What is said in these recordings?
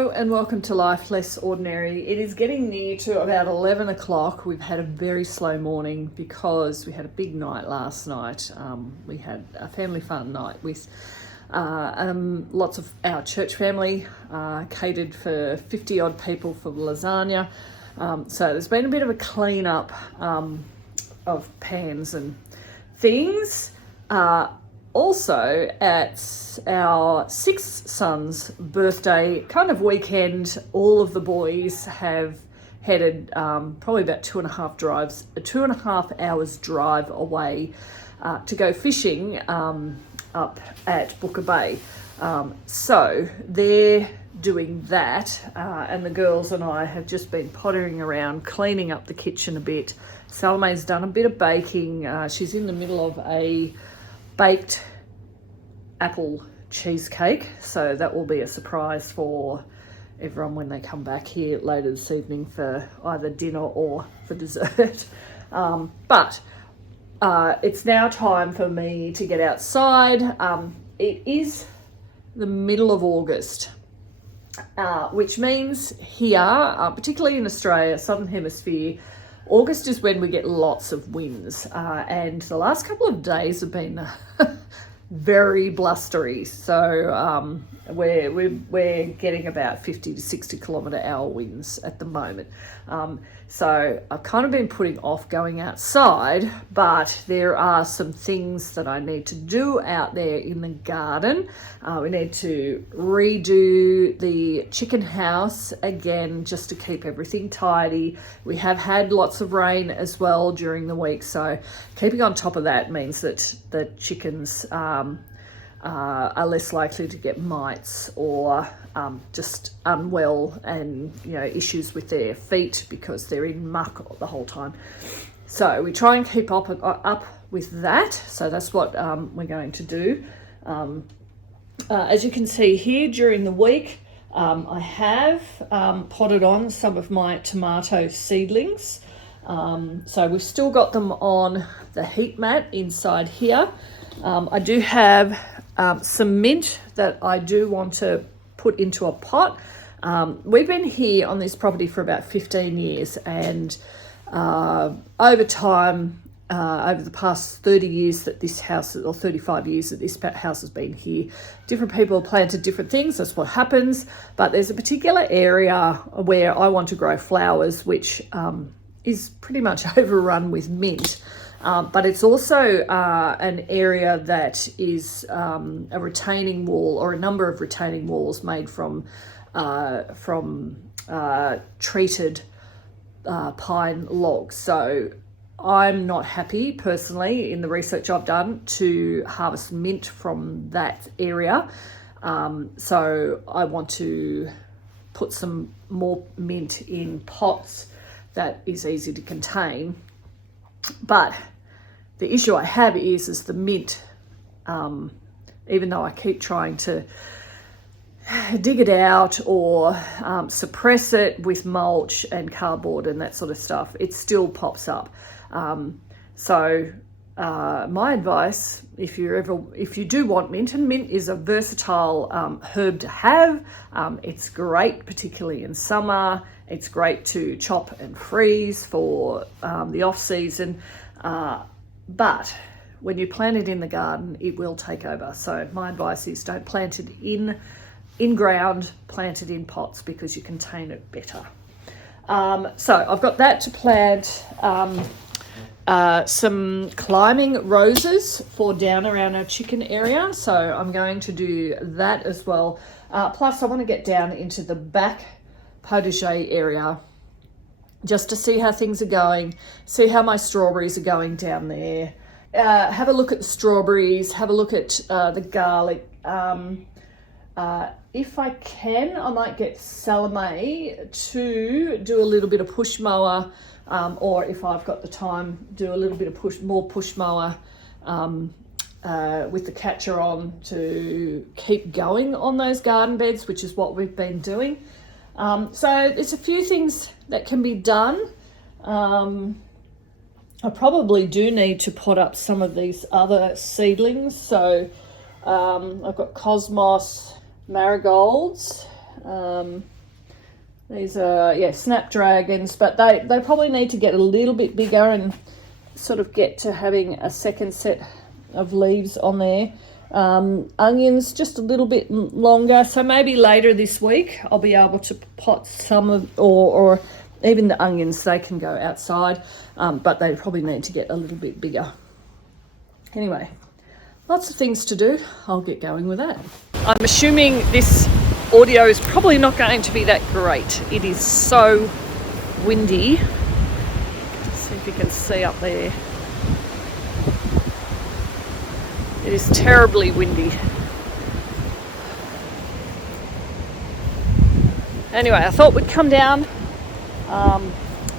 Hello and welcome to Life Less Ordinary. It is getting near to about 11 o'clock. We've had a very slow morning because we had a big night last night. We had a family fun night with lots of our church family, catered for 50 odd people for lasagna. So there's been a bit of a clean up of pans and things. Also, at our sixth son's birthday kind of weekend, all of the boys have headed probably about 2.5 hours drive away to go fishing up at Booker Bay. So they're doing that, and the girls and I have just been pottering around, cleaning up the kitchen a bit. Salome's done a bit of baking. She's in the middle of a baked apple cheesecake, so that will be a surprise for everyone when they come back here later this evening for either dinner or for dessert. But it's now time for me to get outside. It is the middle of August, which means here, particularly in Australia, Southern Hemisphere, August is when we get lots of winds, and the last couple of days have been very blustery. So we're getting about 50 to 60 kilometre hour winds at the moment. So I've kind of been putting off going outside, but there are some things that I need to do out there in the garden. We need to redo the chicken house again, just to keep everything tidy. We have had lots of rain as well during the week, so keeping on top of that means that the chickens are less likely to get mites or just unwell and issues with their feet because they're in muck the whole time. So we try and keep up with that. So that's what we're going to do. As you can see here, during the week, I have potted on some of my tomato seedlings. So we've still got them on the heat mat inside here. I do have some mint that I do want to put into a pot. We've been here on this property for about 15 years, and over time, over the past 30 years that this house, or 35 years that this house has been here, different people have planted different things. That's what happens. But there's a particular area where I want to grow flowers, which is pretty much overrun with mint. But it's also an area that is a retaining wall, or a number of retaining walls made from treated pine logs. So I'm not happy personally, in the research I've done, to harvest mint from that area. So I want to put some more mint in pots that is easy to contain. But the issue I have is the mint, even though I keep trying to dig it out or suppress it with mulch and cardboard and that sort of stuff, it still pops up. So my advice, if you do want mint, and mint is a versatile herb to have, it's great particularly in summer. It's great to chop and freeze for the off season, but when you plant it in the garden, it will take over. So my advice is don't plant it in ground, plant it in pots, because you contain it better. So I've got that to plant. Some climbing roses for down around our chicken area, so I'm going to do that as well. Plus I want to get down into the back potager area just to see how things are going, see how my strawberries are going down there, have a look at the strawberries, have a look at the garlic. If I can, I might get Salome to do a little bit of push mower, or if I've got the time, do a little bit of more push mower with the catcher on to keep going on those garden beds, which is what we've been doing. So there's a few things that can be done. I probably do need to pot up some of these other seedlings. So I've got cosmos marigolds, These are, yeah, snapdragons, but they probably need to get a little bit bigger and sort of get to having a second set of leaves on there. Onions just a little bit longer, so maybe later this week I'll be able to pot some of, or even the onions, they can go outside, but they probably need to get a little bit bigger. Anyway, lots of things to do. I'll get going with that. I'm assuming this audio is probably not going to be that great. It is so windy. Let's see if you can see up there. It is terribly windy. Anyway, I thought we'd come down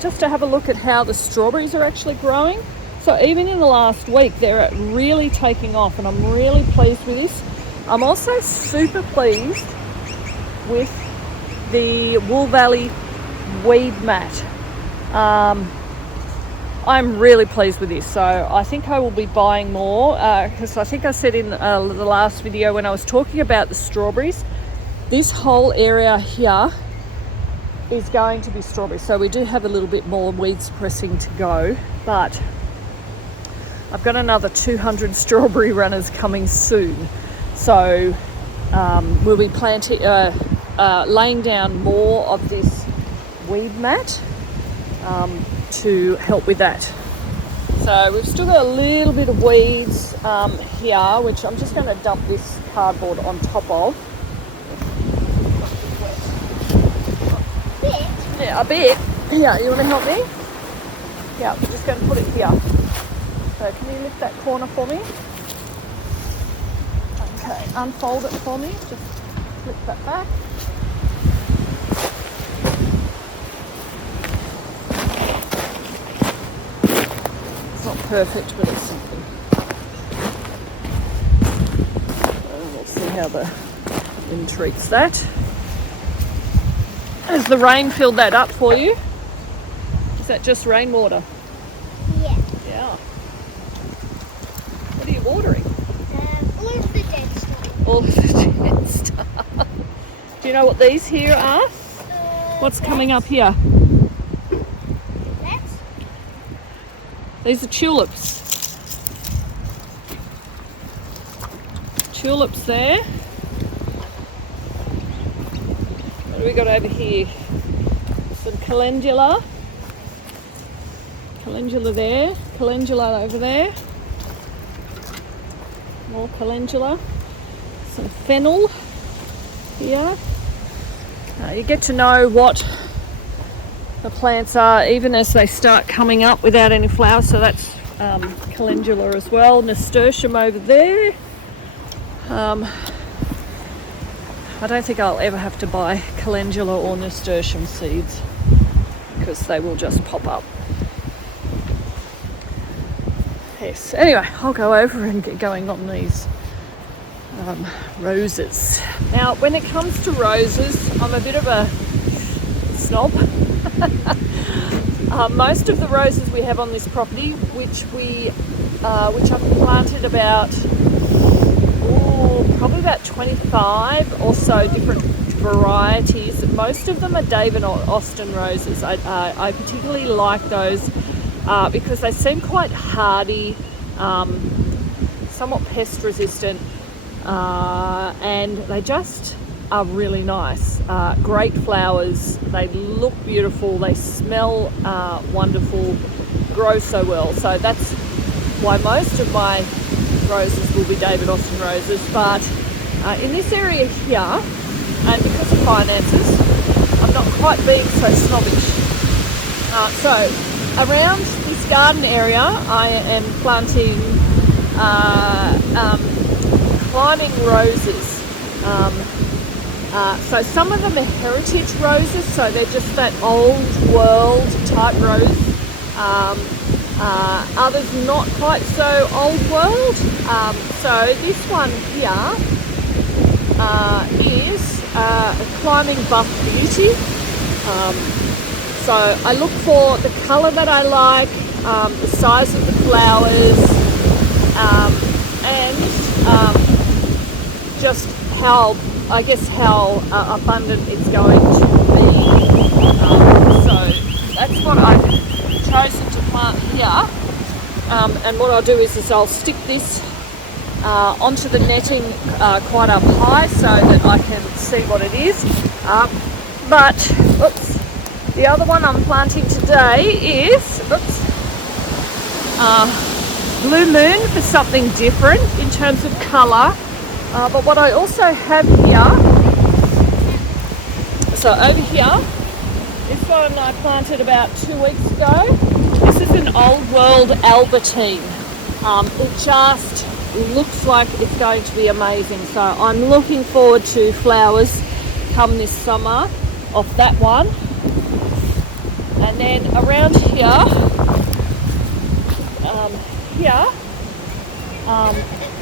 just to have a look at how the strawberries are actually growing. So even in the last week, they're really taking off, and I'm really pleased with this. I'm also super pleased with the Wool Valley weed mat. I'm really pleased with this, so I think I will be buying more, because I think I said in the last video when I was talking about the strawberries, this whole area here is going to be strawberries. So we do have a little bit more weed suppressing to go, but I've got another 200 strawberry runners coming soon. So we'll be planting, laying down more of this weed mat to help with that. So we've still got a little bit of weeds here, which I'm just going to dump this cardboard on top of. Yeah, a bit. Yeah, you want to help me? Yeah, I'm just going to put it here. So can you lift that corner for me? Okay, unfold it for me. Just flip that back. It's not perfect, but it's something. So we'll see how the wind treats that. Has the rain filled that up for you? Is that just rainwater? Yeah. Yeah. What are you watering? All of the dead stuff. All of the dead stuff. Do you know what these here are? What's coming up here? That's These are tulips. Tulips there. What do we got over here? Some calendula. Calendula there. Calendula over there. More calendula. Some fennel here. You get to know what the plants are even as they start coming up without any flowers. So that's calendula as well. Nasturtium over there. I don't think I'll ever have to buy calendula or nasturtium seeds because they will just pop up. Yes, anyway, I'll go over and get going on these roses. Now, when it comes to roses, I'm a bit of a snob. Most of the roses we have on this property, which I've planted about probably about 25 or so different varieties. Most of them are David Austin roses. I particularly like those because they seem quite hardy, somewhat pest resistant, and they just are really nice. Great flowers, they look beautiful, they smell wonderful, grow so well. So that's why most of my roses will be David Austin roses, but in this area here, and because of finances, I'm not quite being so snobbish. So around this garden area, I am planting climbing roses. So some of them are heritage roses, so they're just that old world type rose. Others not quite so old world. So this one here is a climbing buff beauty. So I look for the colour that I like, the size of the flowers, and just how I guess how abundant it's going to be. So that's what I've chosen to plant here. And what I'll do is I'll stick this onto the netting quite up high so that I can see what it is. But the other one I'm planting today is Blue Moon for something different in terms of colour. But what I also have here, so over here, this one I planted about 2 weeks ago. This is an Old World Albertine. It just looks like it's going to be amazing. So I'm looking forward to flowers come this summer off that one. And then around here,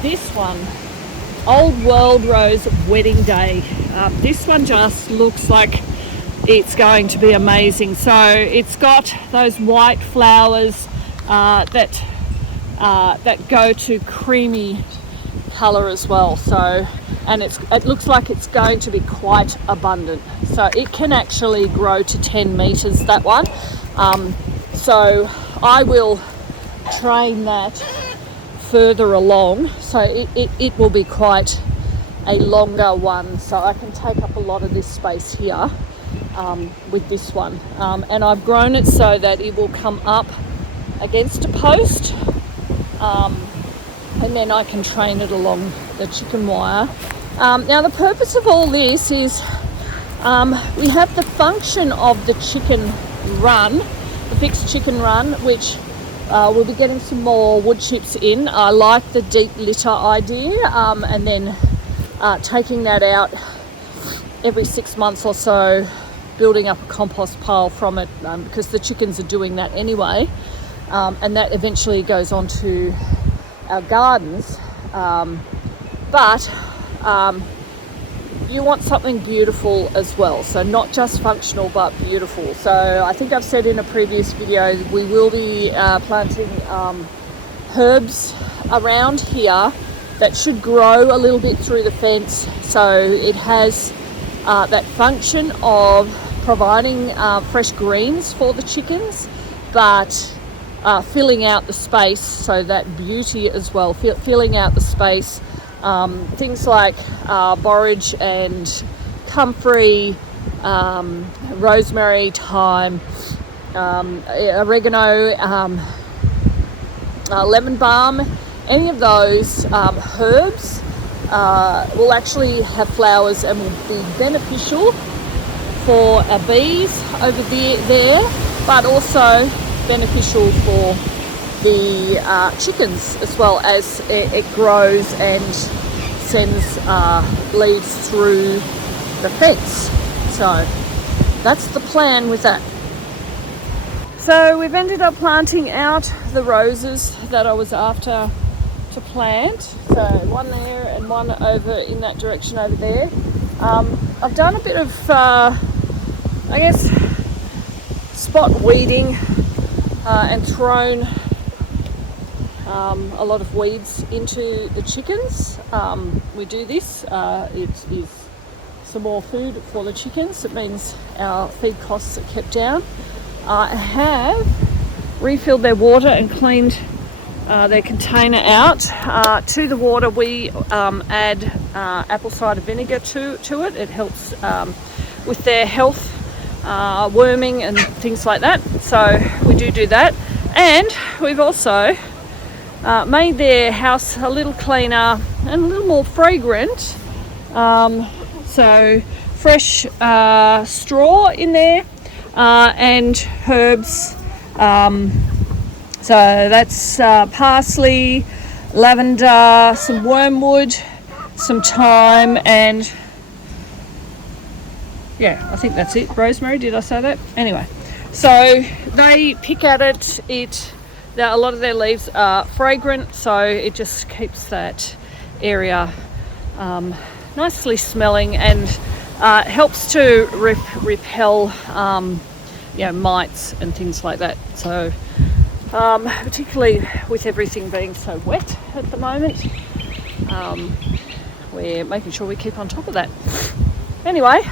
this one, Old World Rose Wedding Day. This one just looks like it's going to be amazing. So it's got those white flowers that go to creamy colour as well. So, and it looks like it's going to be quite abundant. So it can actually grow to 10 metres, that one. So I will train that further along, so it will be quite a longer one, so I can take up a lot of this space here with this one, and I've grown it so that it will come up against a post, and then I can train it along the chicken wire. Now the purpose of all this is we have the function of the chicken run, the fixed chicken run, which we'll be getting some more wood chips in. I like the deep litter idea, and then taking that out every 6 months or so, building up a compost pile from it, because the chickens are doing that anyway, and that eventually goes on to our gardens. But you want something beautiful as well, so not just functional but beautiful. So I think I've said in a previous video we will be planting herbs around here that should grow a little bit through the fence, so it has that function of providing fresh greens for the chickens, but filling out the space, so that beauty as well, filling out the space. Things like borage and comfrey, rosemary, thyme, oregano, lemon balm, any of those herbs will actually have flowers and will be beneficial for our bees over there, but also beneficial for the chickens as well, as it grows and sends leaves through the fence. So that's the plan with that. So we've ended up planting out the roses that I was after to plant. So one there and one over in that direction over there. I've done a bit of I guess spot weeding and thrown a lot of weeds into the chickens. We do this, it is some more food for the chickens. It means our feed costs are kept down. I have refilled their water and cleaned their container out. To the water we add apple cider vinegar to it. It helps with their health, worming and things like that. So we do that. And we've also made their house a little cleaner and a little more fragrant. So fresh straw in there and herbs. So that's parsley, lavender, some wormwood, some thyme, and yeah, I think that's it. Rosemary, did I say that? Anyway, so they pick at it. A lot of their leaves are fragrant, so it just keeps that area nicely smelling and helps to repel mites and things like that. So particularly with everything being so wet at the moment, we're making sure we keep on top of that. Anyway,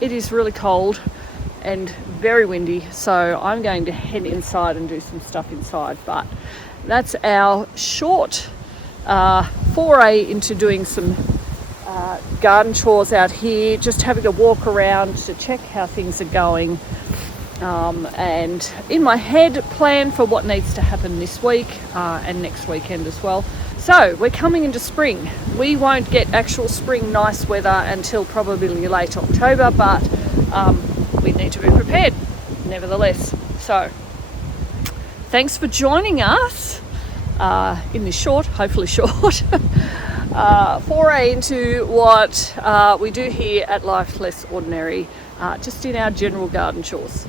it is really cold and very windy, so I'm going to head inside and do some stuff inside. But that's our short foray into doing some garden chores out here, just having a walk around to check how things are going, and in my head plan for what needs to happen this week and next weekend as well. So we're coming into spring. We won't get actual spring nice weather until probably late October, but we need to be prepared nevertheless. So thanks for joining us in this short, hopefully short, foray into what we do here at Life Less Ordinary, just in our general garden chores.